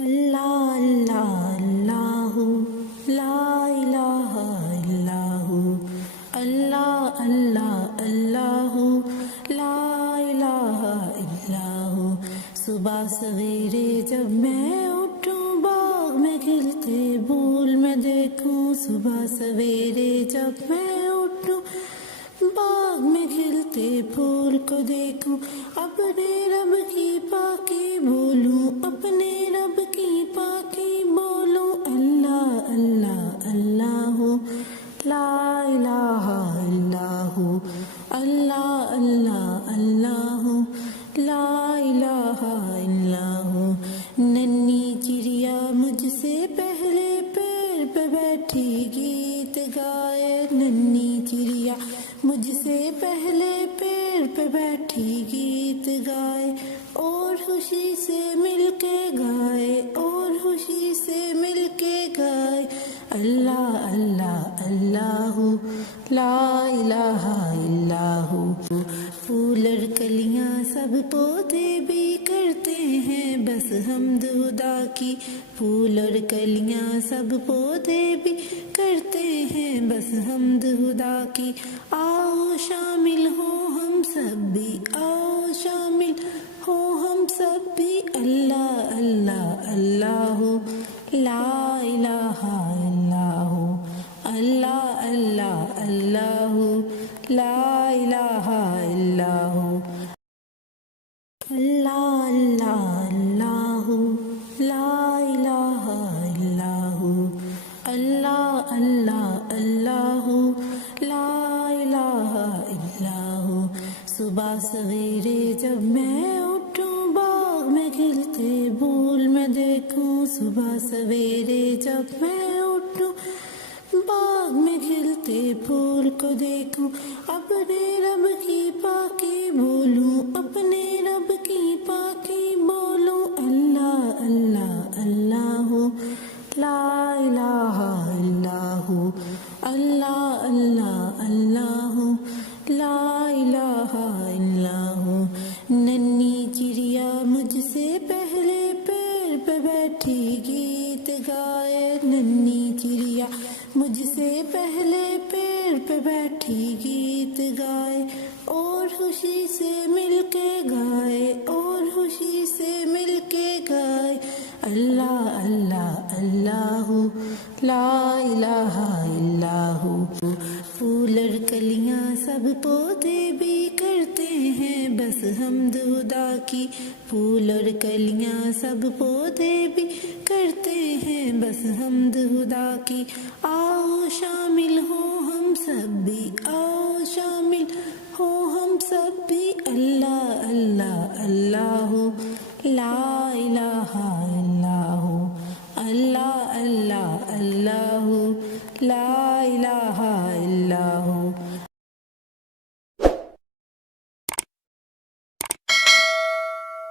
اللہ اللہ اللہ لا الہ الا ہو، اللہ اللہ اللہ لا الہ الا ہو۔ صبح سویرے جب میں اٹھوں باغ میں کھلتے پھول میں دیکھوں، صبح سویرے جب میں اٹھوں باغ میں کھلتے پھول کو دیکھوں، اپنے رب کی پاکی بولوں، اپنے رب کی پاکی بولوں، اللہ اللہ اللہ لا الہ الا ہو، اللہ اللہ اللہ لا الہ الا ہو۔ ننھی چڑیا مجھ سے پہلے پیر پہ بیٹھی گیت گائے، ننھی چڑیا مجھ سے پہلے پیر پہ بیٹھی گیت گائے، اور خوشی سے مل کے گائے، اور خوشی سے مل کے گائے، اللہ اللہ اللہ لا الہ الا ہو۔ پھول اور کلیاں سب پودے بھی کرتے ہیں بس حمد خدا کی، پھول اور کلیاں سب پودے بھی کرتے ہیں بس حمد خدا کی، آؤ شامل ہو ہم سب بھی، آؤ شامل ہو ہم سب بھی، اللہ اللہ اللہ لا الہ الا ہو، اللہ اللہ اللہ لا الہ الا ہو، اللہ اللہ اللہ لا الہ الا ہو، اللہ اللہ اللہ لا الہ الا ہو۔ صبح سویرے جب میں اٹھوں باغ میں کھلتے پھول میں دیکھوں، صبح سویرے جب میں اٹھوں باغ میں کھلتے پھول کو دیکھوں، اپنے رب کی پاکی بولوں، اپنے رب کی پاکی بولوں، اللہ اللہ اللہ لا الہ الا ہو، اللہ اللہ اللہ لا الہ الا ہو۔ ننھی چڑیا مجھ سے پہلے پیر پہ بیٹھی گیت گائے، ننھی چڑیا مجھ سے پہلے پیر پہ بیٹھی گیت گائے، اور خوشی سے مل کے گائے، اور خوشی سے مل کے گائے، اللہ اللہ اللہ لا الہ الا ہو۔ پھول اور کلیاں سب پودے بھی کرتے ہیں بس حمد خدا کی، پھول اور کلیاں سب پودے بھی کرتے ہیں بس حمد خدا کی، آؤ شامل ہو ہم سب بھی، آؤ شامل ہو ہم سب بھی، اللہ اللہ اللہ لا الہ الا ہو، اللہ اللہ اللہ لا الہ الا ہو۔